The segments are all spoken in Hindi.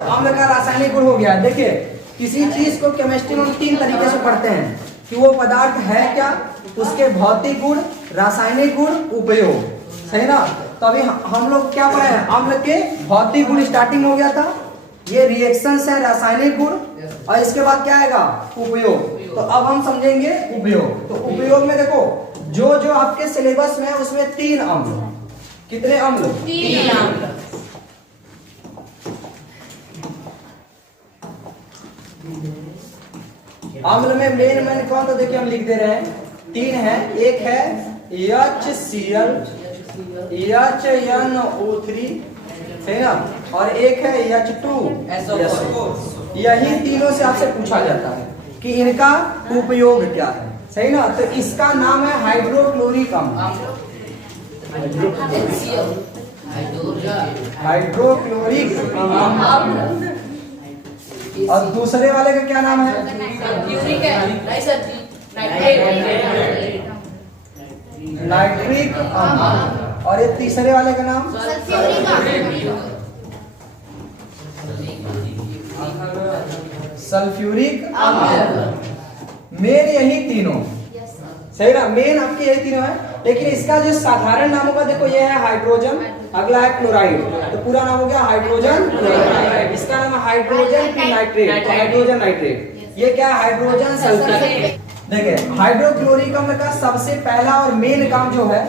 अम्ल का रासायनिक गुण हो गया। देखिए किसी चीज को केमिस्ट्री में हम 3 तरीके से पढ़ते हैं कि वो पदार्थ है क्या, उसके भौतिक गुण, रासायनिक गुण, उपयोग, सही ना। तो अभी हम लोग क्या पढ़े हैं, अम्ल के भौतिक गुण स्टार्टिंग हो गया था, ये रिएक्शंस है रासायनिक गुण, और इसके बाद क्या आएगा, उपयोग। तो अब हम समझेंगे उपयोग। तो उपयोग में देखो जो जो आपके सिलेबस में है उसमें 3 अम्ल, कितने अम्ल, 3 अम्ल। अम्ल में मेन कौन, तो देखिए हम लिख दे रहे हैं 3 है। एक है HCl, HNO3, सही ना, और एक है H2SO। यही तीनों से आपसे पूछा जाता है कि इनका उपयोग क्या है, सही ना। तो इसका नाम है हाइड्रोक्लोरिक अम्ल, हाइड्रोक्लोरिक अम्ल। और दूसरे वाले का क्या नाम है, नाइट्रिक अम्ल। और ये तीसरे वाले का नाम सल्फ्यूरिक अम्ल। मेन यही तीनों, सही ना, मेन आपके यही तीनों है। लेकिन इसका जो साधारण नाम होगा, देखो ये है हाइड्रोजन, अगला है क्लोराइड, तो पूरा नाम हो गया हाइड्रोजन क्लोराइड। इसका नाम है हाइड्रोजन नाइट्रेट, हाइड्रोजन नाइट्रेट। ये क्या है, हाइड्रोजन सल्फेट। देखिए हाइड्रोक्लोरिक अम्ल का सबसे पहला और मेन काम जो है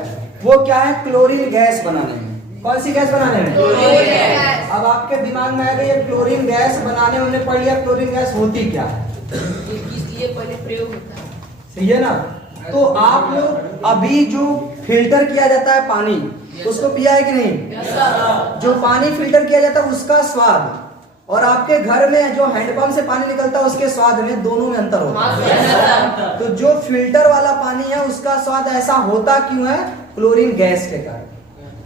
वो क्या है, क्लोरीन गैस बनाने में। कौन सी गैस बनाने में, क्लोरीन गैस। अब आपके दिमाग में आएगा ये क्लोरीन गैस बनाने, हमने पढ़ लिया क्लोरीन गैस होती क्या है, इसलिए पहले प्रयोग होता है, सही है ना। तो आप लोग अभी जो फिल्टर किया जाता है पानी, उसको पिया है कि नहीं, जो पानी फिल्टर किया जाता है उसका स्वाद और आपके घर में जो हैंडपंप से पानी निकलता है उसके स्वाद में, दोनों में अंतर होता है। तो जो फिल्टर वाला पानी है उसका स्वाद ऐसा होता क्यों है, क्लोरीन गैस के कारण।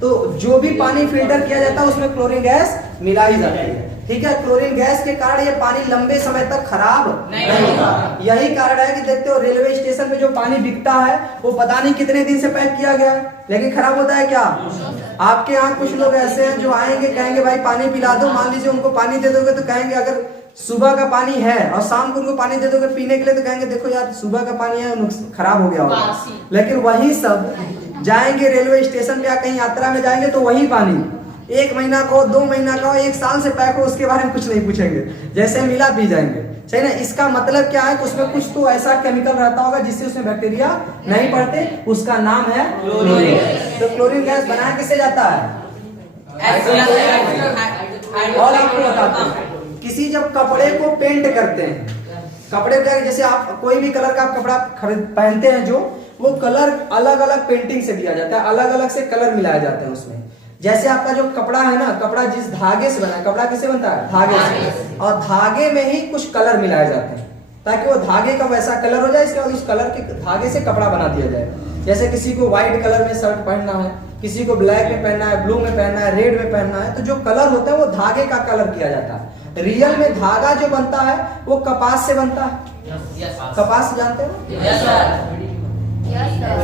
तो जो भी पानी फिल्टर किया जाता है उसमें क्लोरीन गैस मिलाई जाती है, ठीक है। क्लोरीन गैस के कारण ये पानी लंबे समय तक खराब नहीं होता। यही कारण है कि देखते हो रेलवे स्टेशन पे जो पानी बिकता है वो पता नहीं कितने दिन से पैक किया गया है, लेकिन खराब होता है क्या। आपके यहाँ कुछ लोग ऐसे हैं जो आएंगे कहेंगे भाई पानी पिला दो, मान लीजिए उनको पानी दे दोगे तो कहेंगे अगर सुबह का पानी है और शाम को उनको पानी दे दोगे पीने के लिए तो कहेंगे देखो यार सुबह का पानी है खराब हो गया होगा। लेकिन वही सब जाएंगे रेलवे स्टेशन पे या कहीं यात्रा में जाएंगे तो वही पानी 1 महीना का हो, 2 महीना का हो, 1 साल से पैक हो, उसके बारे में कुछ नहीं पूछेंगे, जैसे मिला पी जाएंगे, सही ना। इसका मतलब क्या है कि उसमें कुछ तो ऐसा केमिकल रहता होगा जिससे उसमें बैक्टीरिया नहीं पड़ते, उसका नाम है क्लोरीन। तो क्लोरीन गैस बनाया किससे जाता है, और आपको बताते हैं किसी जब कपड़े को पेंट करते हैं, कपड़े का जैसे आप कोई भी कलर का आप कपड़ा पहनते हैं जो, वो कलर अलग अलग पेंटिंग से दिया जाता है, अलग अलग से कलर मिलाए जाते हैं उसमें। जैसे आपका जो कपड़ा है ना, कपड़ा जिस धागे से बना है, कपड़ा किससे बनता है, धागे से, और धागे में ही कुछ कलर मिलाए जाते हैं ताकि वो धागे का वैसा कलर हो जाए, इसके बाद उस कलर के धागे से कपड़ा बना दिया जाए। जैसे किसी को व्हाइट कलर में शर्ट पहनना है, किसी को ब्लैक में पहनना है, ब्लू में पहनना है, रेड में पहनना है, तो जो कलर होता है वो धागे का कलर किया जाता है। रियल में धागा जो बनता है वो कपास से बनता है, कपास जानते हो,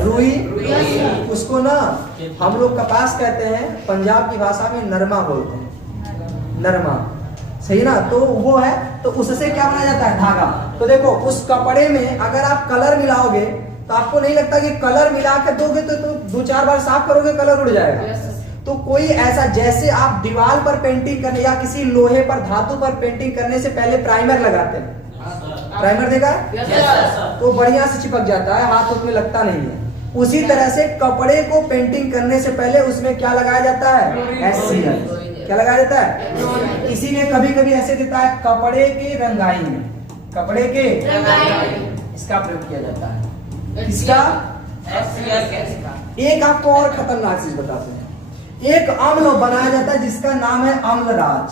रुई, उसको ना हम लोग कपास कहते हैं, पंजाब की भाषा में नरमा बोलते हैं, नरमा, सही ना। तो वो है, तो उससे क्या बनाया जाता है, धागा। तो देखो उस कपड़े में अगर आप कलर मिलाओगे तो आपको नहीं लगता कि कलर मिला कर दोगे तो 2-4 बार साफ करोगे कलर उड़ जाएगा। तो कोई ऐसा, जैसे आप दीवार पर पेंटिंग करने या किसी लोहे पर धातु पर पेंटिंग करने से पहले प्राइमर लगाते हैं, प्राइमर देगा तो बढ़िया से चिपक जाता है, हाथ उसमें लगता नहीं है। उसी तरह से कपड़े को पेंटिंग करने से पहले उसमें क्या लगाया जाता है, HCl, क्या लगाया जाता है। इसीलिए कभी कभी ऐसे देता है कपड़े के रंगाई में, कपड़े के इसका प्रयोग किया जाता है, इसका एक आपको और खतरनाक चीज बताते हैं, एक अम्ल बनाया जाता है जिसका नाम है अम्लराज।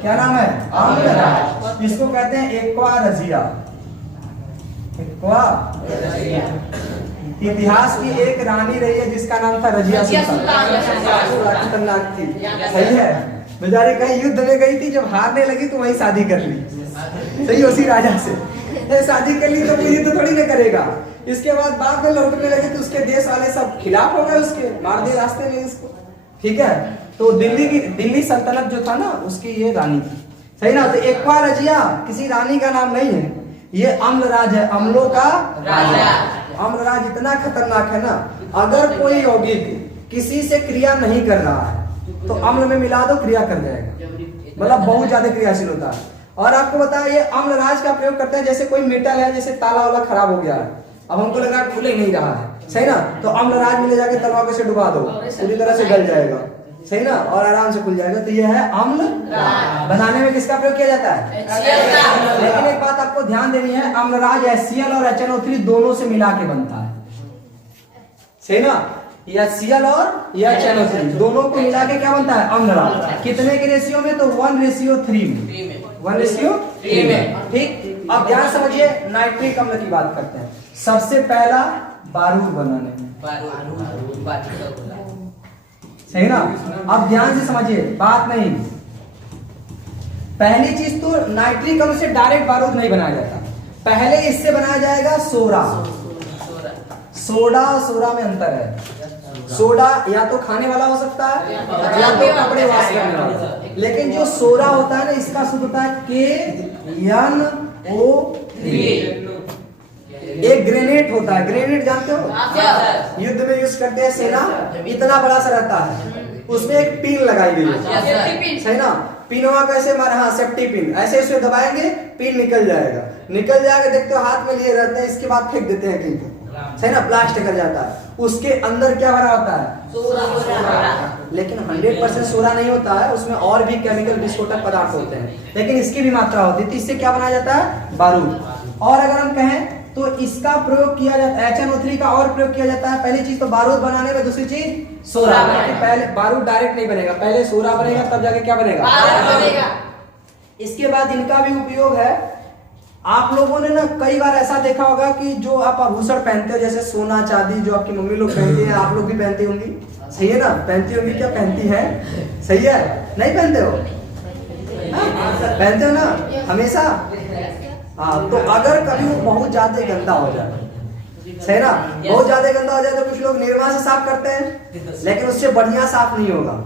क्या नाम है, अम्लराज, जिसको कहते हैं एक्वा रजिया। एक्वा इतिहास की एक रानी रही है जिसका नाम था रजिया सुल्तान, खतरनाक थी, सही है। बेचारी कहीं युद्ध में गई थी, जब हारने लगी तो वही शादी कर ली, सही, उसी राजा से शादी कर ली, तो मुझे तो थोड़ी ना करेगा। इसके बाद में लौटने लगे तो उसके देश वाले सब खिलाफ हो गए, उसके मार दिए रास्ते में इसको, ठीक है। तो दिल्ली सल्तनत जो था ना उसकी ये रानी थी, सही ना। तो एक्वा रजिया किसी रानी का नाम नहीं है, ये अम्लराज है, अम्लों का राजा। अम्लराज इतना खतरनाक है ना, अगर कोई यौगिक किसी से क्रिया नहीं कर रहा है तो अम्ल में मिला दो, क्रिया कर जाएगा, मतलब बहुत ज्यादा क्रियाशील होता है। और आपको बताया ये अम्लराज का प्रयोग करते हैं, जैसे कोई मेटल है, जैसे ताला वाला खराब हो गया है, अब हमको लगा खुल ही नहीं रहा है, सही ना, तो अम्लराज में ले जाके तलवा के से डुबा दो, पूरी तरह से गल जाएगा, सही ना, और आराम से खुल जाएगा। तो ये है अम्ल। बनाने में किसका प्रयोग किया जाता है? लेकिन एक बात आपको ध्यान देनी है, अम्लराज HCl और HNO3 दोनों से मिला के बनता है, सही ना। HCl और HNO3 दोनों को मिला के क्या बनता है? अम्लराज। कितने के रेशियो में? तो 1:3 में, 1:3 में, ठीक। अब ध्यान समझिए, नाइट्रिक अम्ल की बात करते हैं। सबसे पहला बारूद बनाने में, सही ना। अब ध्यान से समझिए, बात नहीं, पहली चीज तो नाइट्रिक अम्ल से डायरेक्ट बारूद नहीं बनाया जाता, पहले इससे बनाया जाएगा सोडा। सोडा में अंतर है। सोडा या तो खाने वाला हो सकता है या तो कपड़े वॉश करने वाला, लेकिन जो सोडा होता है ना, इसका सूत्र होता है KNO3। एक ग्रेनेड होता है, ग्रेनेड जानते हो, युद्ध में यूज करते हैं सेना, इतना बड़ा सा रहता है, उसमें एक पिन लगाई गई है, सही ना। पिनवा कैसे मारे? हाँ, सेफ्टी पिन, ऐसे इसे दबाएंगे पिन निकल जाएगा, देखते हो हाथ में लिए रहते हैं, इसके बाद फेंक देते हैं कहीं पे, सही ना, ब्लास्ट कर जाता है। उसके अंदर क्या भरा होता है? सोडा। लेकिन 100% सोडा नहीं होता है, उसमें और भी केमिकल विस्फोटक पदार्थ होते हैं, लेकिन इसकी भी मात्रा होती है, तो इससे क्या बनाया जाता है? बारूद। और अगर हम कहें तो इसका प्रयोग किया जाता है, HNO3 का और प्रयोग किया जाता है। पहली चीज तो बारूद बनाने में, दूसरी चीज सोडा। पहले बारूद डायरेक्ट नहीं बनेगा, पहले सोडा बनेगा, तब जाके क्या बनेगा? इसके बाद इनका भी उपयोग है। आप लोगों ने ना कई बार ऐसा देखा होगा कि जो आप आभूषण पहनते हो, जैसे सोना चांदी, जो आपकी मम्मी लोग पहनती है, आप लोग भी पहनती होंगी, सही है ना, पहनती होंगी, क्या पहनती है? सही है, नहीं पहनते हो? पहनते हो ना हमेशा। हाँ, तो अगर कभी वो बहुत ज्यादा गंदा हो जाए, सही ना, बहुत ज्यादा गंदा हो जाए, तो कुछ लोग निरमा से साफ करते हैं, लेकिन उससे बढ़िया साफ नहीं होगा।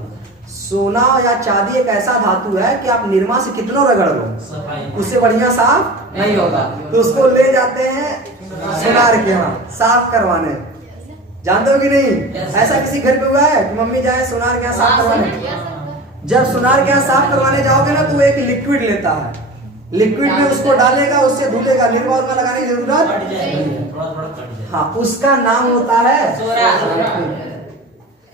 सोना या चांदी एक ऐसा धातु है कि आप निरमा से कितना रगड़ लो, उससे बढ़िया साफ नहीं होगा, तो उसको ले जाते हैं सुनार के यहाँ साफ करवाने। जानते हो कि नहीं? ऐसा किसी घर पे हुआ है कि मम्मी जाए सुनार के यहाँ साफ करवाने? जब सुनार के यहाँ साफ करवाने जाओगे ना, तो वो एक लिक्विड लेता है, लिक्विड में उसको डालेगा, उससे धुलेगा, निरमा उरमा लगाने की जरूरत। हाँ, उसका नाम होता है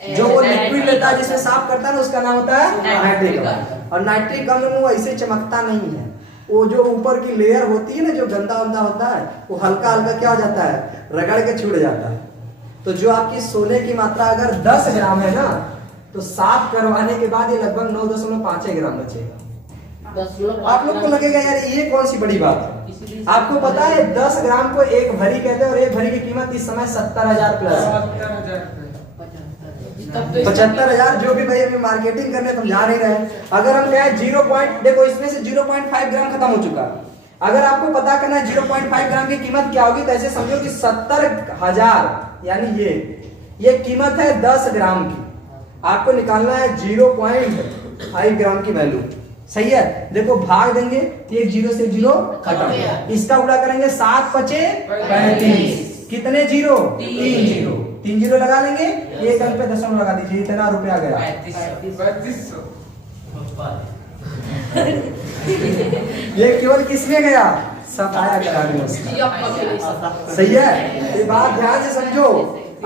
जो वो लिक्विड लेता है, जिसमें साफ करता है ना, उसका नाम होता है नाइट्रिक अम्ल। और नाइट्रिक अम्ल में वो ऐसे चमकता नहीं है, वो जो ऊपर की लेयर होती है ना, जो गंदा वंदा होता है, वो हल्का हल्का क्या हो जाता है? रगड़ के छूट जाता है। तो जो आपकी सोने की मात्रा अगर 10 ग्राम है ना, तो साफ करवाने के बाद ये लगभग 9.5 ग्राम बचेगा। आप लोग को लगेगा यार ये कौन सी बड़ी बात है। आपको पता है 10 ग्राम को एक भरी कहते हैं, और एक भरी की कीमत इस समय 70,000 प्लस 75,000। जो भी भाई अभी मार्केटिंग करने तुम जा नहीं रहे। अगर हम कहें 0. देखो इसमें से 0.5 ग्राम खत्म हो चुका। अगर आपको पता करना है 0.5 ग्राम की कीमत क्या होगी, तो ऐसे समझो कि 70,000, यानी ये कीमत है 10 ग्राम की। आपको निकालना है 0.5 ग्राम की वैल्यू, सही है। देखो भाग देंगे, एक 0 से 0 खत्म, इसका गुणा करेंगे 7 × 5 = 35। कितने 0? 3 0। 3 0 लगा लेंगे, एक अंक पे दशमलव लगा दीजिए, इतना रुपया गया 3500। ये केवल किसमें गया? सफाया कराने में। सही है, ये बात ध्यान से समझो।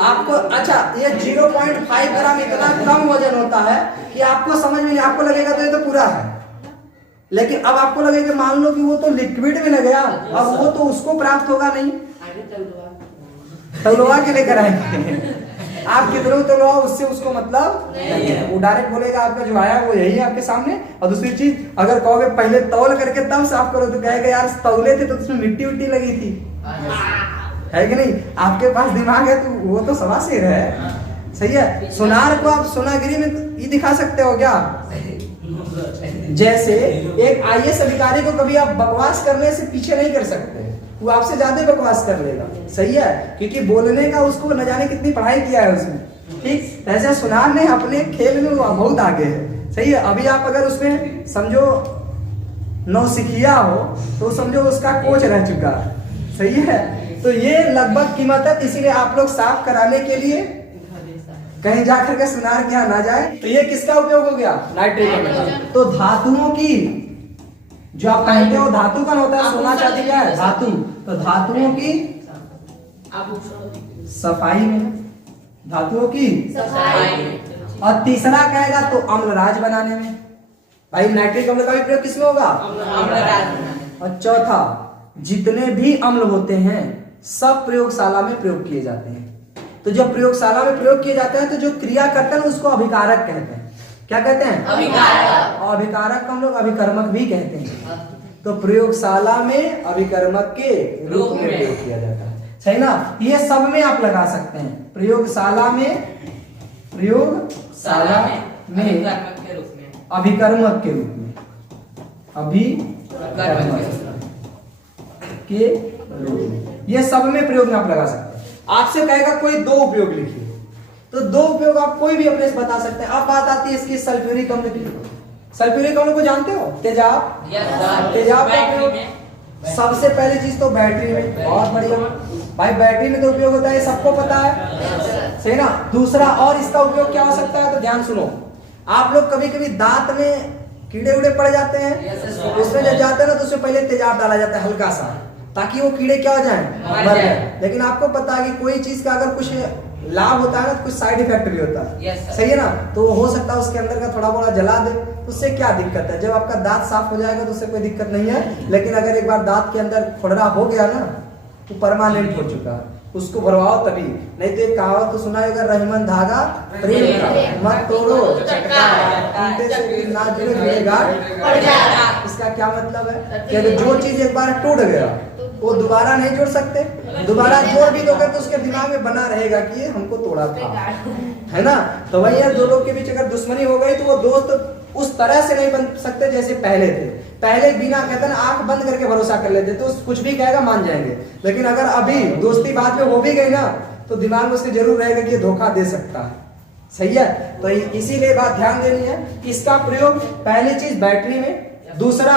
आपको अच्छा, ये 0.5 ग्राम इतना कम वजन होता है कि आपको समझ में नहीं, आपको लगेगा तो ये तो पूरा है, लेकिन अब आपको लगेगा मान लो कि वो तो लिक्विड में लग गया, अब वो तो उसको प्राप्त होगा नहीं, तलवा के लेकर आएंगे। आप कितने तलवा, उससे उसको मतलब नहीं है, वो डायरेक्ट बोलेगा आपका जो आया वो यही है आपके सामने। और दूसरी चीज, अगर कहोगे पहले तौल करके तब साफ करो, तो कहेगा यार तौले थे तो उसमें मिट्टी उट्टी लगी थी, है कि नहीं? आपके पास दिमाग है तो वो तो सवा सिर है, सही है। सोनार को आप सोनागिरी में ये दिखा सकते हो क्या? जैसे एक IAS अधिकारी को कभी आप बकवास करने से पीछे नहीं कर सकते, वो आपसे ज्यादा बकवास कर लेगा, सही है, क्योंकि बोलने का उसको न जाने कितनी पढ़ाई किया है उसने, ठीक, ऐसे सुनार ने अपने खेल में वो बहुत आगे है। सही है। अभी आप अगर उसमें समझो नौसिखिया हो तो समझो उसका कोच रह चुका है। सही है। तो ये लगभग कीमत है, इसीलिए आप लोग साफ कराने के लिए कहीं जाकर के सुनार के यहाँ ना जाए। तो ये किसका उपयोग हो गया? नाइट्रिक अम्ल। तो धातुओं की जो आप पहनते हो धातु का होता है, सोना चांदी क्या है? धातु। तो धातुओं की सफाई में, धातुओं की सफाई। और तीसरा कहेगा तो अम्लराज बनाने में। भाई नाइट्रिक अम्ल का भी प्रयोग किसमें होगा? अम्लराज। और चौथा, जितने भी अम्ल होते हैं सब प्रयोगशाला में प्रयोग किए जाते हैं। तो जब प्रयोगशाला में प्रयोग किए जाते हैं तो जो क्रिया करते हैं उसको अभिकारक कहते हैं। क्या कहते हैं? अभिकारक। और अभिकारक को हम लोग अभिकर्मक भी कहते हैं। तो प्रयोगशाला में अभिकर्मक के रूप में प्रयोग किया जाता है। सही ना? ये सब में आप लगा सकते हैं। प्रयोगशाला में अभिकर्मक के रूप में, अभिकर्मक के रूप में, अभिकर्मक के रूप में, ये सब में प्रयोग में आप लगा सकते हैं। आपसे कहेगा कोई दो उपयोग लिखिए, तो दो उपयोग आप कोई भी अपने से बता सकते हैं। अब बात आती है इसकी सल्फ्यूरिक अम्ल की। सल्फ्यूरिक अम्ल को जानते हो? तेजाब। तेजाब का प्रयोग सबसे पहली चीज तो बैटरी में। बहुत बढ़िया भाई, बैटरी में तो उपयोग होता है, सबको पता है। सही ना? दूसरा और इसका उपयोग क्या हो सकता है? तो ध्यान सुनो, आप लोग कभी कभी दांत में कीड़े उड़े पड़ जाते हैं, उसमें जब जाते हैं ना तो उसमें पहले तेजाब डाला जाता है हल्का सा, ताकि वो कीड़े क्या हो जाएं? मर जाए। लेकिन आपको पता है कि कोई चीज का अगर कुछ लाभ होता है ना तो कुछ साइड इफेक्ट भी होता है। सही है ना? तो हो सकता है उसके अंदर का थोड़ा बड़ा जला दे, तो उससे क्या दिक्कत है? जब आपका दांत साफ हो जाएगा तो उससे कोई दिक्कत नहीं है। लेकिन अगर एक बार दांत के अंदर खुरदरा हो गया ना तो परमानेंट हो चुका है, उसको भरवाओ तभी। नहीं तो एक कहावत तो सुना होगा, रहीमन धागा प्रेम का, मत तोड़ो चटका, टूटे से भी ना जुड़े भिड़ेगा। इसका क्या मतलब है? कि अगर जो चीज एक बार टूट गया वो दोबारा नहीं जोड़ सकते। दोबारा जोड़ भी दोगे तो उसके दिमाग में बना रहेगा कि ये हमको तोड़ा था, है ना? तो वही है, दो लोग के बीच अगर दुश्मनी हो गई तो वो दोस्त उस तरह से नहीं बन सकते जैसे पहले थे। पहले बिना कहते ना आंख बंद करके भरोसा कर लेते, तो कुछ भी कहेगा मान जाएंगे। लेकिन अगर अभी दोस्ती बाद में हो भी गई ना तो दिमाग में उसके जरूर रहेगा कि ये धोखा दे सकता है। सही है। तो इसीलिए बात ध्यान देनी है कि इसका प्रयोग पहली चीज बैटरी में, दूसरा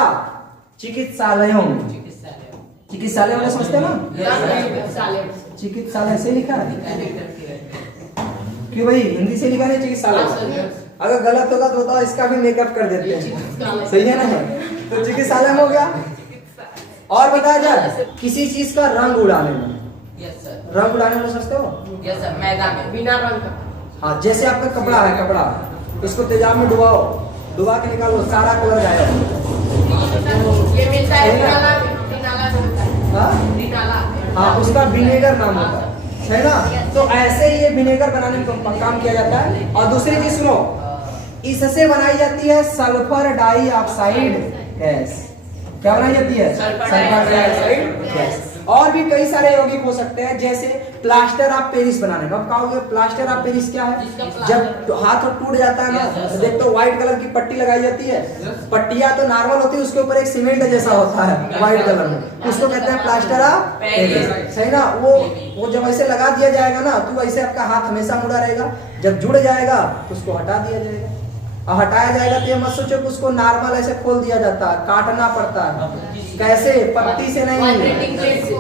चिकित्सालयों में। चिकित्सालय वाले समझते हैं ना? चिकित्सालय से लिखा है कि भाई हिंदी से लिखा नहीं चिकित्सालय। अगर गलत होगा तो बताओ, इसका भी मेकअप कर देते हैं। सही है ना? तो चिकित्सालय में हो गया। और बताया जाए किसी चीज का रंग उड़ाने में। रंग उड़ाने में समझते हो? मैदान में बिना रंग का। हाँ, जैसे आपका कपड़ा है, कपड़ा इसको तेजाब में डुबाओ, डुबा के निकालो, सारा कलर गायब। ये मिलता है हाँ, उसका विनेगर नाम होता है। है ना? तो ऐसे ही ये विनेगर बनाने में काम किया जाता है। और दूसरी चीज सुनो, इससे बनाई जाती है सल्फर डाइऑक्साइड गैस। क्या बनाई जाती है? Sulphur dioxide gas. और भी कई सारे यौगिक हो सकते हैं, जैसे प्लास्टर ऑफ पेरिस बनाने में। अब कहोगे प्लास्टर ऑफ पेरिस क्या है? जब हाथ टूट जाता है ना तो देखते हो व्हाइट कलर की पट्टी लगाई जाती है। पट्टियां तो नॉर्मल होती है, उसके ऊपर एक सीमेंट जैसा होता है व्हाइट कलर में, उसको कहते हैं प्लास्टर ऑफ पेरिस। सही ना? वो जब ऐसे लगा दिया जाएगा ना तो वैसे आपका हाथ हमेशा मुड़ा रहेगा। जब जुड़ जाएगा तो उसको हटा दिया जाएगा। और हटाया जाएगा तो ये मत सोचो कि उसको नॉर्मल ऐसे खोल दिया जाता है, काटना पड़ता है। कैसे? पट्टी से नहीं,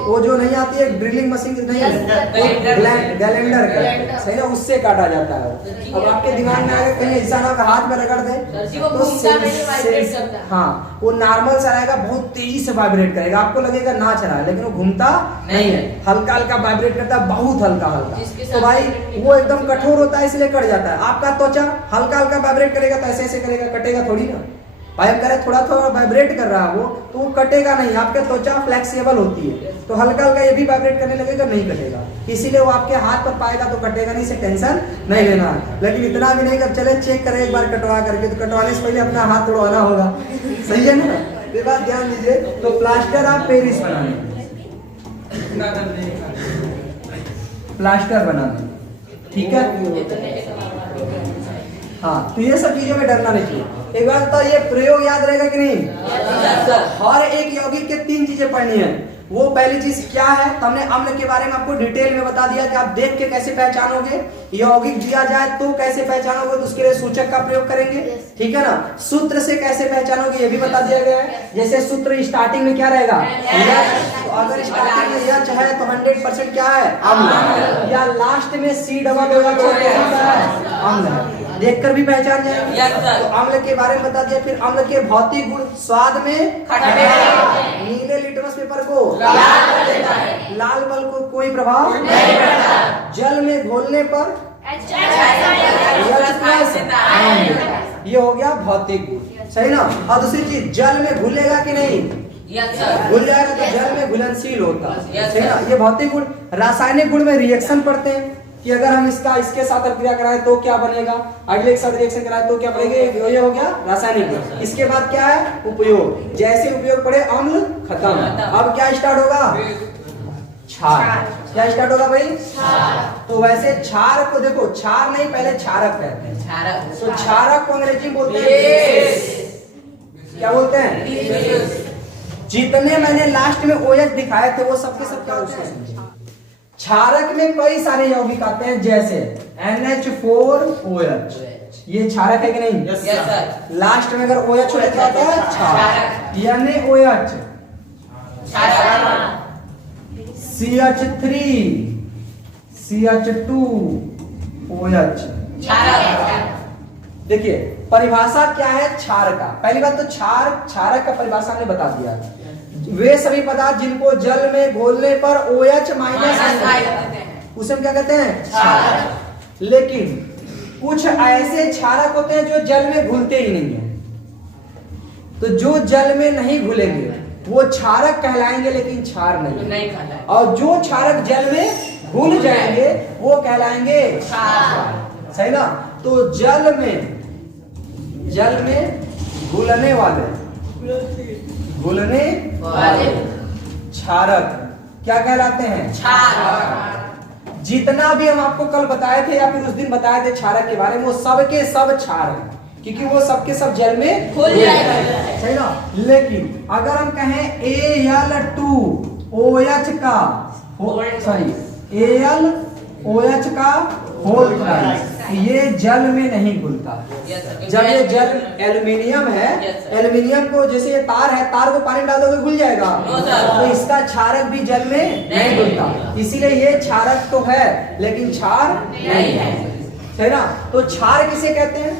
वो जो नहीं आती है ड्रिलिंग मशीन नहीं, ग्राइंडर का। सही ना? उससे काटा जाता है। अब आपके दिमाग में आएगा कहीं ऐसा ना हाथ में रगड़ दे तो हाँ, वो नॉर्मल सा रहेगा, बहुत तेजी से वाइब्रेट करेगा, आपको लगेगा नाच रहा है, लेकिन वो घूमता नहीं है, हल्का हल्का वाइब्रेट करता है, बहुत हल्का हल्का। तो भाई वो एकदम कठोर होता है इसलिए कट जाता है। आपका त्वचा हल्का हल्का वाइब्रेट करेगा तो ऐसे ऐसे करेगा, कटेगा थोड़ी ना। भाई हम कह रहे थोड़ा थोड़ा वाइब्रेट कर रहा है वो, तो वो कटेगा नहीं। आपके त्वचा फ्लेक्सिबल होती है, तो हल्का हल्का ये भी वाइब्रेट करने लगेगा, नहीं कटेगा। इसीलिए वो आपके हाथ पर पाएगा तो कटेगा नहीं, से टेंशन नहीं लेना। लेकिन इतना भी नहीं कर चले चेक करें एक बार कटवा करके, तो कटवाने से पहले अपना हाथ तोड़वाना होगा। सही है ना? ये बात ध्यान दीजिए। तो प्लास्टर ऑफ पेरिस बनाने, प्लास्टर बनाने, ठीक है? हाँ, तो ये सब चीजों में डरना नहीं चाहिए। एक बात तो ये प्रयोग याद रहेगा कि नहीं? हर एक यौगिक के 3 चीजें पढ़नी है। वो पहली चीज क्या है, तो हमने अम्ल के बारे में आपको डिटेल में बता दिया कि आप देख के कैसे पहचानोगे, यौगिक दिया जाए तो कैसे पहचानोगे, तो उसके लिए सूचक का प्रयोग करेंगे, ठीक है ना। सूत्र से कैसे पहचानोगे ये भी बता दिया गया है। जैसे सूत्र स्टार्टिंग में क्या रहेगा, तो अगर स्टार्टिंग में यच है तो 100% क्या है, अम्ल, या लास्ट में सी डबल होगा तो क्या है, अम्ल है। देखकर भी पहचान जाएंगे। तो अम्ल के बारे में बता दिया। फिर अम्ल के भौतिक गुण, स्वाद में खट्टे, नीले लिटमस पेपर को लाल बल को कोई प्रभाव नहीं पड़ता, जल में घोलने पर ये हो गया भौतिक गुण, सही ना। और दूसरी चीज, जल में घुलेगा कि नहीं, घुल जाएगा, तो जल में घुलनशील होता है, सही ना। ये भौतिक गुण। रासायनिक गुण में रिएक्शन पढ़ते हैं कि अगर हम इसके साथ क्रिया कराएं तो क्या बनेगा, अगले के साथ रिएक्शन कराएं तो क्या बनेगा, ये हो गया रासायनिक गुण। इसके बाद क्या है, उपयोग। जैसे उपयोग पड़े अम्ल खत्म। अब क्या स्टार्ट होगा, क्षार। क्या स्टार्ट होगा भाई, तो वैसे क्षार को देखो, क्षार नहीं पहले क्षारक कहते हैं, तो क्षारक को अंग्रेजी में बोलते हैं, क्या बोलते हैं। जितने मैंने लास्ट में OH दिखाए थे वो सबके सब क्या होते हैं, क्षारक में कई सारे यौगिक आते हैं, जैसे NH4OH, ये क्षारक है कि नहीं, यस सर। लास्ट में अगर OH हो जाता है क्षारक, NaOH, CH3, CH2OH। देखिए परिभाषा क्या है क्षार का। पहली बात तो क्षारक का परिभाषा हमने बता दिया, वे सभी पदार्थ जिनको जल में घोलने पर OH माइनस, उसे हम क्या कहते हैं, क्षारक। लेकिन कुछ ऐसे क्षारक होते हैं जो जल में घुलते ही नहीं है, तो जो जल में नहीं घुलेंगे वो क्षारक कहलाएंगे, लेकिन क्षार नहीं। और जो क्षारक जल में घुल जाएंगे वो कहलाएंगे क्षार, सही ना। तो जल में घुलने वाले क्षारक क्या कहलाते हैं, क्षारक। जितना भी हम आपको कल बताए थे या फिर उस दिन बताए थे क्षारक के बारे में, वो सब के सब क्षार है, क्योंकि वो सबके सब जल में घुल जाएगा, सही ना। लेकिन अगर हम कहें Al2OH का AlOH का होल ट्राइस, ये जल में नहीं घुलता। जब ये जल एल्युमिनियम है, एल्युमिनियम को जैसे ये तार है, तार को पानी डाल दोगे घुल जाएगा, तो इसका क्षारक भी जल में नहीं घुलता, इसीलिए ये क्षारक तो है लेकिन क्षार नहीं है, है ना। तो क्षार किसे कहते हैं,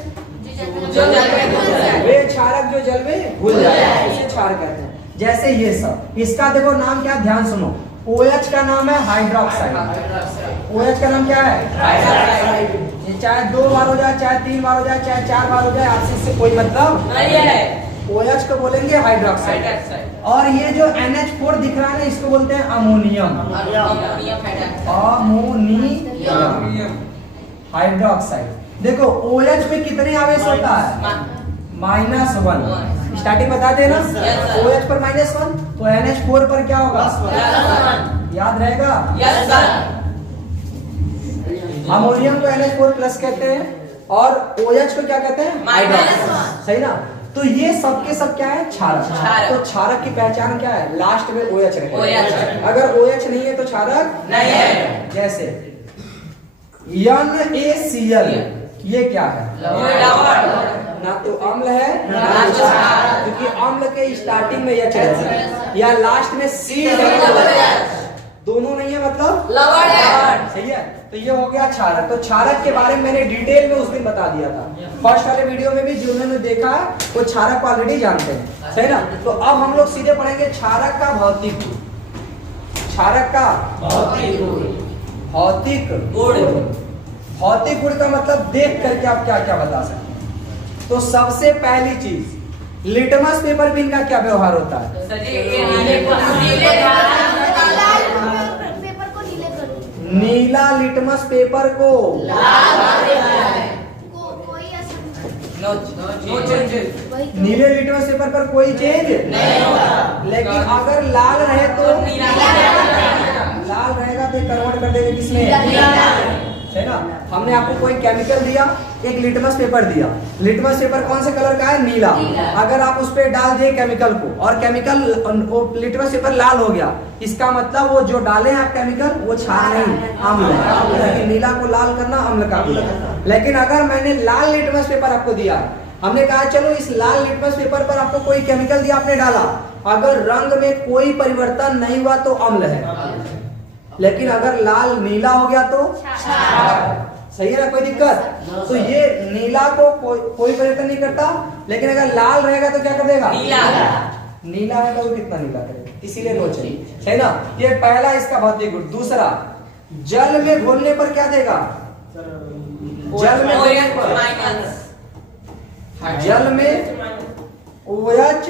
वे क्षारक जो जल में घुल जाए उसे क्षार कहते हैं। जैसे ये सब, इसका देखो नाम क्या, ध्यान सुनो। OH का नाम है हाइड्रोक्साइड। OH का नाम क्या है, हाइड्रोक्साइड। ये चाहे 2 बार हो जाए, चाहे 3 बार हो जाए, चाहे 4 बार हो जाए, आपसे इससे कोई मतलब नहीं है। OH को बोलेंगे हाइड्रोक्साइड। और ये जो NH4 दिख रहा है ना, इसको बोलते हैं अमोनियम हाइड्रोक्साइड। देखो OH में कितने आवेश होता है, -1। स्टार्टिंग बताते हैं ना, OH पर -1, तो NH4 पर क्या होगा, याद रहेगा। अमोनियम को NH4 प्लस कहते हैं और OH को क्या कहते हैं, हाइड्रोक्साइड, सही ना। तो ये सब के सब क्या है, क्षारक। तो क्षारक की पहचान क्या है, लास्ट में OH रहेगा। अगर OH नहीं है तो क्षारक नहीं है। जैसे NaCl, ये क्या है, ना तो अम्ल है ना तो क्षार, क्योंकि अम्ल के स्टार्टिंग में यह है या लास्ट में C दोनों नहीं है, मतलब लवण है, सही है। तो ये हो गया क्षारक। तो क्षारक के बारे में मैंने डिटेल में उस दिन बता दिया था, फर्स्ट वाले वीडियो में भी जिन्होंने देखा है वो क्षारक को ऑलरेडी जानते हैं, सही ना। तो अब हम लोग सीधे पढ़ेंगे क्षारक का भौतिक गुण। क्षारक का भौतिक गुण का मतलब देख करके आप क्या क्या बता सकते हैं। तो सबसे पहली चीज, लिटमस पेपर पे इनका क्या व्यवहार होता है, नीला लिटमस पेपर को नीले लिटमस पेपर पर कोई चेंज नहीं होगा, लेकिन अगर लाल रहे तो लाल रहेगा तो कन्वर्ट कर देगा किसमें, है ना। हमने आपको कोई केमिकल दिया, एक लिटमस पेपर दिया, लिटमस पेपर कौन से कलर का है? नीला। अगर आप उस पर डाल दिए केमिकल को और केमिकल लिटमस पेपर लाल हो गया, इसका मतलब वो जो डाले हैं आप केमिकल वो क्षार नहीं, अम्ल है। लेकिन नीला को लाल करना अम्ल का भी है। लेकिन अगर मैंने लाल लिटमस पेपर आपको दिया, हमने कहा चलो इस लाल लिटमस पेपर पर आपको कोई केमिकल दिया, आपने डाला, अगर रंग में कोई परिवर्तन नहीं हुआ तो अम्ल है, लेकिन अगर लाल नीला हो गया तो सही है ना, कोई दिक्कत? तो ये नीला को कोई परिवर्तन नहीं करता, लेकिन अगर लाल रहेगा तो क्या कर देगा? नीला है तो कितना नीला करेगा, इसीलिए नो चाहिए, है ना। ये पहला इसका भौतिक गुण। दूसरा, जल में घोलने पर क्या देगा? जल में घोलने पर जल में OH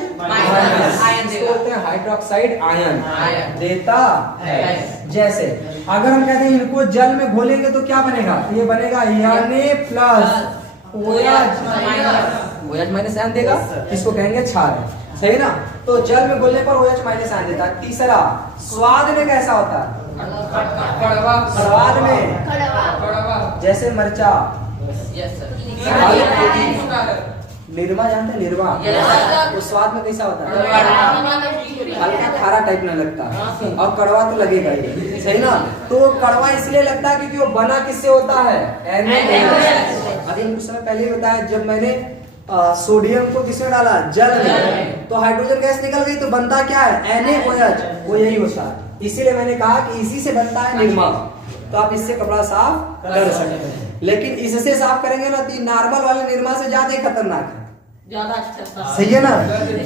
बोलते हैं हाइड्रोक्साइड आयन देता है। जैसे अगर हम कहते हैं इनको जल में घोलेंगे तो क्या बनेगा? ये बनेगा Na plus OH minus ion देगा, इसको कहेंगे क्षार, सही ना। तो जल में घोलने पर OH माइनस आयन देता है। तीसरा, स्वाद में कैसा होता है? स्वाद में जैसे मरचा, निर्मा जानते हैं? निर्मा वो स्वाद में कैसा होता है? हल्का खारा टाइप में लगता है और कड़वा तो लगेगा ही, सही ना। तो कड़वा इसलिए लगता है क्योंकि वो बना किससे होता है? अभी कुछ समय पहले ही बताया, जब मैंने सोडियम को किसमें डाला? जल में, तो हाइड्रोजन गैस निकल गई, तो बनता क्या है? NaOH, वो यही होता है। इसीलिए मैंने कहा कि इसी से बनता है निरमा। तो आप इससे कपड़ा साफ कर सकते हैं, लेकिन इससे साफ करेंगे ना तो नॉर्मल वाले निरमा से ज्यादा खतरनाक है, ज्यादा अच्छा, सही है ना।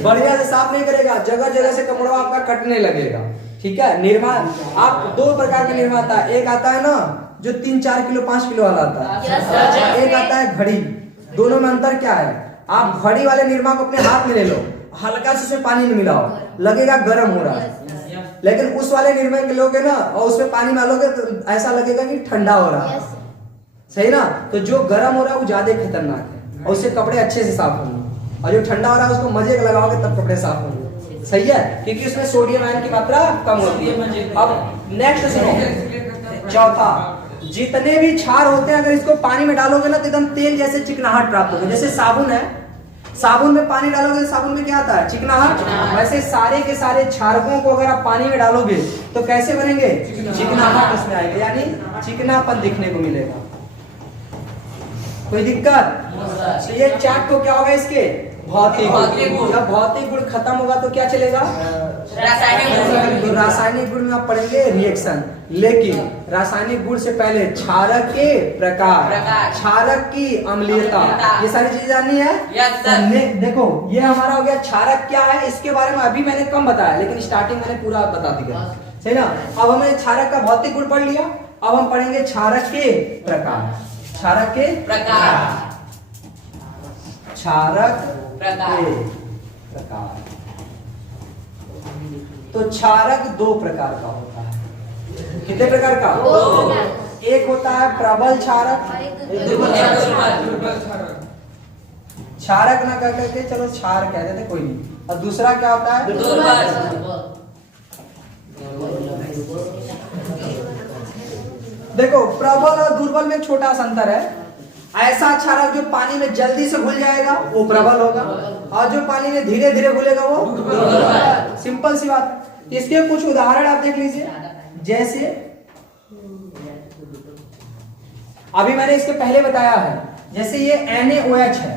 बढ़िया से साफ नहीं करेगा, जगह जगह से कपड़ा आपका कटने लगेगा, ठीक है। निर्मा, आप दो प्रकार का निर्मा आता है, एक आता है ना जो 3-4 किलो 5 किलो वाला आता है, एक आता है घड़ी। दोनों में अंतर क्या है? आप घड़ी वाले निर्मा को अपने हाथ में ले लो, हल्का से उसमें पानी नहीं मिलाओ, लगेगा गर्म हो रहा है। लेकिन उस वाले निर्मा के लोगे ना और उसमें पानी डालोगे तो ऐसा लगेगा कि ठंडा हो रहा है, सही ना। तो जो गर्म हो रहा है वो ज्यादा खतरनाक है और उससे कपड़े अच्छे से साफ होंगे, और जो ठंडा हो रहा है उसको मजे का लगाओगे तब कपड़े साफ होंगे, सही है, क्योंकि उसमें सोडियम आयन की मात्रा कम होती है। अब नेक्स्ट सुनो, चौथा, जितने भी क्षार होते हैं अगर इसको पानी में डालोगे ना तो एकदम तेल जैसे चिकनाहट प्राप्त होगी। जैसे साबुन है, साबुन में पानी डालोगे तो साबुन में क्या आता है? चिकनाहट। वैसे सारे के सारे क्षारकों को अगर आप पानी में डालोगे तो कैसे बनेंगे? चिकनाहट उसमें आएगा, यानी चिकनापन दिखने को मिलेगा। कोई दिक्कत? तो ये चार्ट को क्या होगा? इसके भौतिक गुण। जब भौतिक गुण खत्म होगा तो क्या चलेगा? तो रासायनिक गुण में आप पढ़ेंगे रिएक्शन, लेकिन रासायनिक गुण से पहले क्षारक के प्रकार, क्षारक की अम्लीयता, ये सारी चीजें जाननी है। देखो ये हमारा हो गया क्षारक क्या है, इसके बारे में अभी मैंने कम बताया, लेकिन स्टार्टिंग मैंने पूरा बता दिया, सही ना। अब हमने क्षारक का भौतिक गुण पढ़ लिया, अब हम पढ़ेंगे क्षारक के प्रकार। क्षारक के प्रकार, क्षारक के प्रकार। तो क्षारक दो प्रकार का होता है। कितने प्रकार का? एक होता है प्रबल क्षारक, क्षारक ना कह करके चलो क्षार कह देते कोई नहीं, और दूसरा क्या होता है? देखो प्रबल और दुर्बल में छोटा सा अंतर है। ऐसा क्षारक जो पानी में जल्दी से घुल जाएगा वो प्रबल होगा, और जो पानी में धीरे धीरे घुलेगा वो दुर्बल। सिंपल सी बात। इसके कुछ उदाहरण आप देख लीजिए। जैसे अभी मैंने इसके पहले बताया है, जैसे ये NaOH है,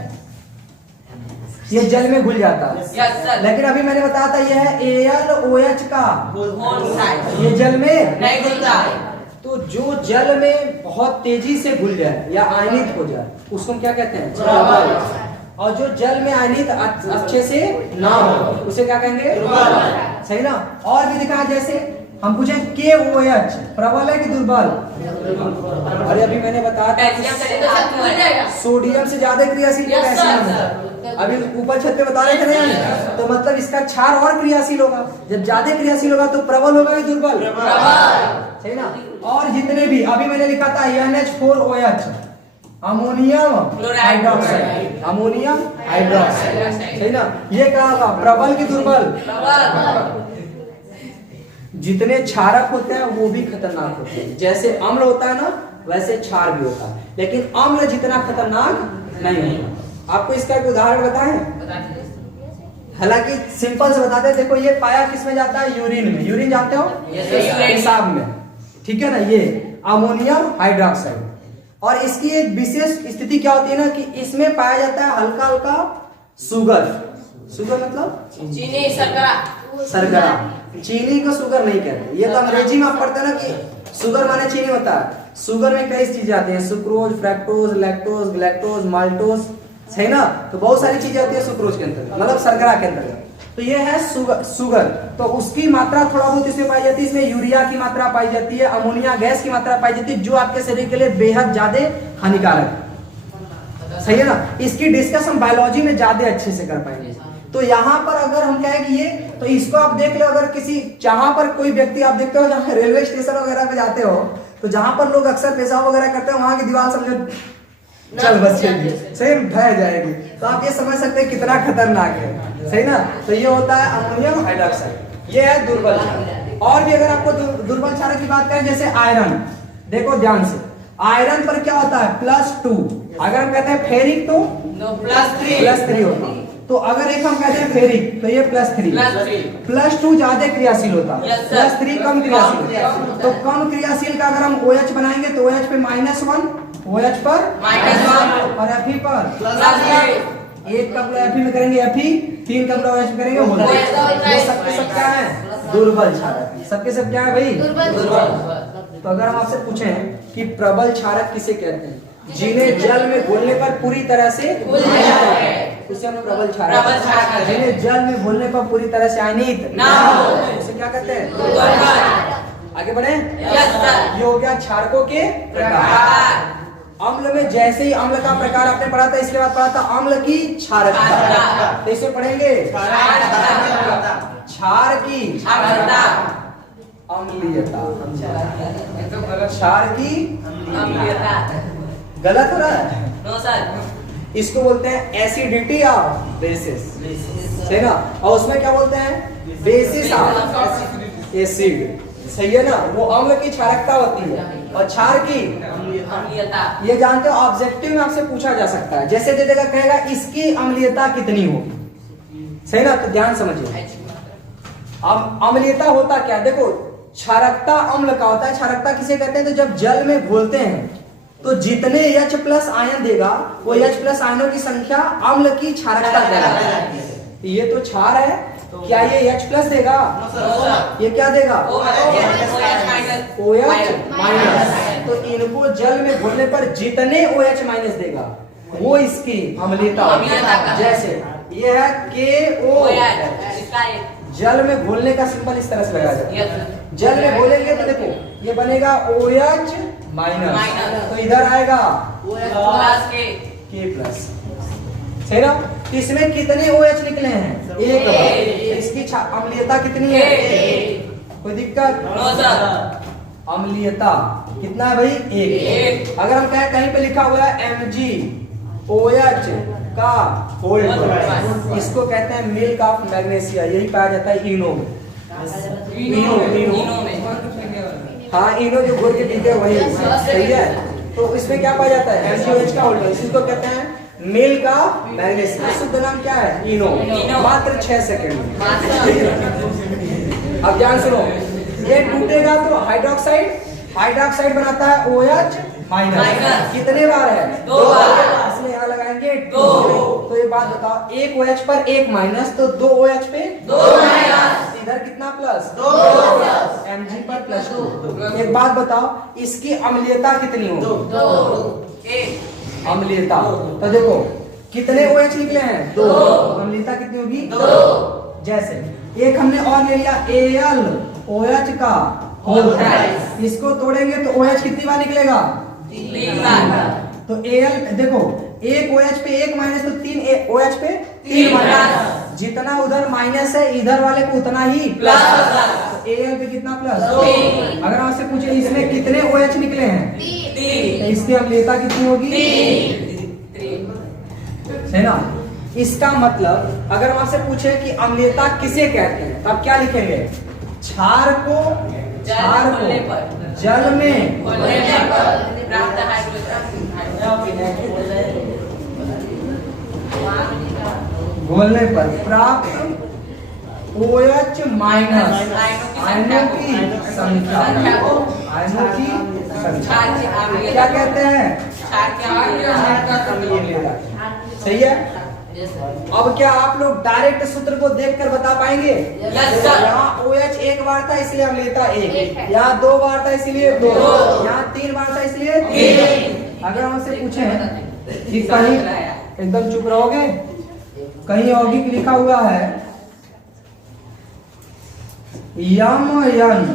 ये जल में घुल जाता है, लेकिन अभी मैंने बताया था यह है AlOH का, ये जल में नहीं घुलता। तो जो जल में बहुत तेजी से घुल जाए या आयनित हो जाए उसको हम क्या कहते हैं? प्रबल। और जो जल में आयनित अच्छे से ना हो उसे क्या कहेंगे? दुर्बल, सही ना। और भी दिखा, जैसे हम पूछे KOH प्रबल है कि दुर्बल? अरे अभी मैंने बताया था सोडियम से ज्यादा क्रियाशील है। अभी ऊपर छत पे बता रहे थे नहीं, तो मतलब इसका क्षार और क्रियाशील होगा। जब ज्यादा क्रियाशील होगा तो प्रबल होगा कि दुर्बल? सही ना। और जितने भी अभी मैंने लिखा था NH4OH, ammonium hydroxide, ammonium hydroxide, सही ना। ये क्या होगा? प्रबल की दुर्बल? जितने क्षारक होते हैं वो भी खतरनाक होते हैं। जैसे अम्ल होता है ना, वैसे क्षार भी होता है, लेकिन अम्ल जितना खतरनाक नहीं होता। आपको इसका एक उदाहरण बताएं, हालांकि सिंपल से बताते हैं। देखो ये पाया किसमें जाता है, यूरिन में। यूरिन जानते हो, पेशाब में, ठीक है ना। ये अमोनियम हाइड्रोक्साइड, और इसकी एक विशेष स्थिति क्या होती है ना कि इसमें पाया जाता है हल्का हल्का शुगर। शुगर मतलब चीनी, शर्करा। शर्करा। चीनी को शुगर नहीं कहते, ये तो अंग्रेजी में आप पढ़ते हैं ना कि शुगर माने चीनी होता है। शुगर में कई चीजें आती हैं, sucrose, fructose, lactose, galactose, maltose, सही ना। तो बहुत सारी चीजें होती है सुक्रोज के अंतर्गत, मतलब शर्करा के अंतर्गत। तो ये है शुगर। तो उसकी मात्रा थोड़ा बहुत इसमें पाई जाती है। इसमें यूरिया की मात्रा पाई जाती है, अमोनिया गैस की मात्रा पाई जाती है, जो आपके शरीर के लिए बेहद ज्यादा हानिकारक है, सही है ना। इसकी डिस्कस हम बायोलॉजी में ज्यादा अच्छे से कर पाएंगे। तो यहाँ पर अगर हम कहें कि ये, तो इसको आप देख लो, अगर किसी जहां पर कोई व्यक्ति आप देखते हो, जहाँ रेलवे स्टेशन वगैरह पे जाते हो, तो जहां पर लोग अक्सर पेशाब वगैरह करते हैं, वहां की दीवार समझो चल बचेगी, सही ढह जाएगी। तो आप ये समझ सकते हैं कितना खतरनाक है, सही ना। तो ये होता है अमोनियम हाइड्रोक्साइड, ये है दुर्बल क्षारक। और भी अगर आपको दुर्बल क्षारक की बात करें, जैसे आयरन, देखो ध्यान से, आयरन पर क्या होता है, +2। अगर हम कहते हैं फेरिक तो +3 होता। तो अगर एक हम कहते हैं फेरिक तो ये +3, +2 ज्यादा क्रियाशील होता है, +3 कम क्रियाशील। तो कम क्रियाशील का अगर हम OH बनाएंगे तो OH पे -1, OH पर -1 और Fe पर +1। एक का Fe में करेंगे Fe, 3 का OH में करेंगे OH। ये सबके सब क्या है, दुर्बल क्षारक। सबके सब क्या है भाई, दुर्बल। तो अगर हम आपसे पूछें कि प्रबल क्षारक किसे कहते हैं, जिन्हें जल में घोलने पर पूरी तरह से उसे हम प्रबल क्षारक। जिन्हें जल में घोलने पर पूरी तरह से आयनित ना हो, उसे क्या कहते हैं। आगे बढ़े, ये हो गया क्षारकों के प्रकार। अम्ल में जैसे ही अम्ल का प्रकार आपने पढ़ा था, इसके बाद पढ़ा था अम्ल की क्षारकता। तो इसे पढ़ेंगे क्षार की अम्लीयता। क्षार की अम्लीयता गलत हो रहा है, नो सर। इसको बोलते हैं एसिडिटी ऑफ बेसिस, सही ना। और उसमें क्या बोलते हैं, बेसिस ऑफ एसिड, सही है ना। वो अम्ल की क्षारकता होती है, और क्षार की अम्लीयता। ये जानते हो, ऑब्जेक्टिव में आपसे पूछा जा सकता है। जैसे दे देगा, कहेगा इसकी अम्लीयता कितनी होगी, सही ना। तो ध्यान समझिए, अब अम्लीयता होता क्या, देखो क्षारकता अम्ल का होता है। क्षारकता किसे कहते हैं, तो जब जल में घोलते हैं तो जितने H+ आयन देगा, वो H+ आयनों की संख्या अम्ल की क्षारकता कहलाती है। ये तो क्षार है, क्या ये H+ देगा, ये क्या देगा, OH-। तो इनको जल में घोलने पर जितने OH- देगा, वो इसकी अम्लीयता होगी। जैसे ये है KO, जल में घोलने का सिंपल इस तरह से लगाया जाए। जल में घोलेंगे तो देखो ये बनेगा OH-, तो इधर आएगा K+, सही ना। इसमें कितने OH निकले हैं, एक बार। इसकी अम्लीयता कितनी है, कोई दिक्कत, अम्लीयता कितना है भाई, 1। अगर हम कहें कहीं पे लिखा हुआ है MgOH का होल, इसको कहते हैं मिल्क ऑफ मैग्नीशिया। यही पाया जाता है इनो में, इनो हाँ, इनो जो घोल के पीते हैं वही, सही है। तो इसमें क्या पाया जाता है, MgOH का होल्डर, इसको कहते हैं मिल्क ऑफ मैग्नीशिया। शुद्ध नाम क्या है, इनो। मात्र 6 सेकंड। अब ध्यान सुनो, ये टूटेगा तो हाइड्रोक्साइड बनाता है OH-। कितने बार है, 2 बार। इसलिए यहाँ लगाएंगे 2। तो ये बात बताओ, एक OH पर 1 माइनस, तो 2 OH पे 2 माइनस, इधर कितना प्लस, 2 Mg पर +2। एक बात बताओ, इसकी अम्लीयता कितनी होगी, 2। अम्लीयता तो देखो कितने OH निकले हैं, 2। अम्लीयता कितनी होगी, 2। जैसे एक हमने और ले लिया AlOH का होल, इसको तोड़ेंगे तो OH कितनी बार निकलेगा, 3 बार। तो Al देखो, एक OH पे 1 माइनस, तो 3 OH पे 3 माइनस। जितना उधर माइनस है, इधर वाले को उतना ही प्लस। तो Al पे कितना प्लस, 3। अगर आपसे पूछे इसमें कितने OH निकले हैं, 3, तो इसकी अम्लीयता कितनी होगी, 3, है ना। इसका मतलब अगर हम आपसे पूछे कि अम्लीयता किसे कहते हैं, तब क्या लिखेंगे, क्षार को जल में प्राप्त घोलने पर प्राप्त OH माइनस आयनों की संख्या, आयनों की संख्या क्या कहते हैं? सही है। अब क्या आप लोग डायरेक्ट सूत्र को देखकर बता पाएंगे? यहाँ OH एक बार था इसलिए अम्लीयता एक, यहाँ 2 बार था इसलिए 2, यहाँ 3 बार था इसलिए 3। अगर हमसे पूछे कि कहीं, एकदम चुप रहोगे, कहीं यौगिक लिखा हुआ है MnOH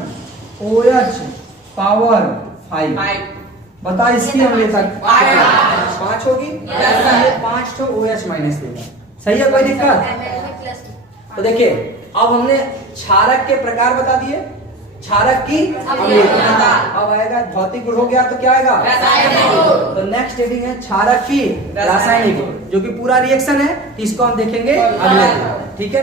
पावर 5, बता इसकी अम्लीयता 5 होगी, ये 5 तो OH माइनस देगा। सही है, कोई दिक्कत? तो देखिए अब हमने क्षारक के प्रकार बता दिए, क्षारक की अम्लीयता। अब आएगा भौतिक गुण, हो गया तो क्या आएगा? तो नेक्स्ट हेडिंग है क्षारक की रासायनिक, जो कि पूरा रिएक्शन है, इसको हम देखेंगे अगले, ठीक है ना।